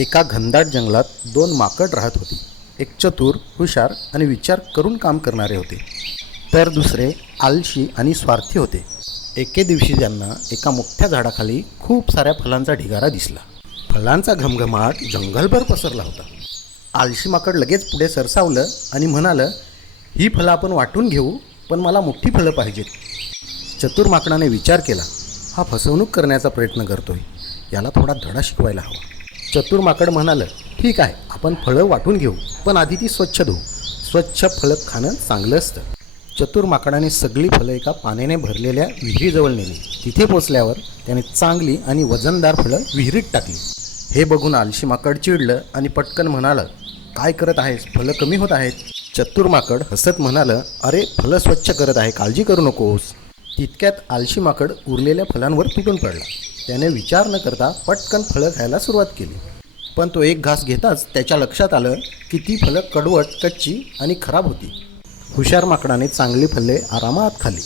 एका घनदाट जंगलात दोन माकड राहत होती. एक चतुर, हुशार आणि विचार करून काम करणारे होते, तर दुसरे आळशी आणि स्वार्थी होते. एके दिवशी त्यांना एका मोठ्या झाडाखाली खूप साऱ्या फलांचा ढिगारा दिसला. फलांचा घमघमाट जंगलभर पसरला होता. आळशी माकड लगेच पुढे सरसावलं आणि म्हणालं, ही फळं आपण वाटून घेऊ, पण मला मोठी फळं पाहिजेत. चतुर माकडाने विचार केला, हा फसवणूक करण्याचा प्रयत्न करतोय, याला थोडा धडा शिकवायला हवा. चतुर माकड म्हणालं, ठीक आहे, आपण फळं वाटून घेऊ, पण आधी ती स्वच्छ धुवू. स्वच्छ फळं खाणं चांगलं असतं. चतुर माकडाने सगळी फळं एका पाण्याने भरलेल्या विहिरीजवळ नेली. तिथे पोचल्यावर त्याने चांगली आणि वजनदार फळं विहिरीत टाकली. हे बघून आळशी माकड चिडलं आणि पटकन म्हणालं, काय करत आहेस, फळं कमी होत आहेत. चतुर माकड हसत म्हणालं, अरे फळं स्वच्छ करत आहे, काळजी करू नकोस. तितक्यात आळशी माकड उरलेल्या फळांवर तुटून पडला. त्याने विचार न करता पटकन फळं खायला सुरुवात केली. पण तो एक घास घेताच त्याच्या लक्षात आलं की ती फळं कडवट, कच्ची आणि खराब होती. हुशार माकडाने चांगली फळे आरामात खाल्ली.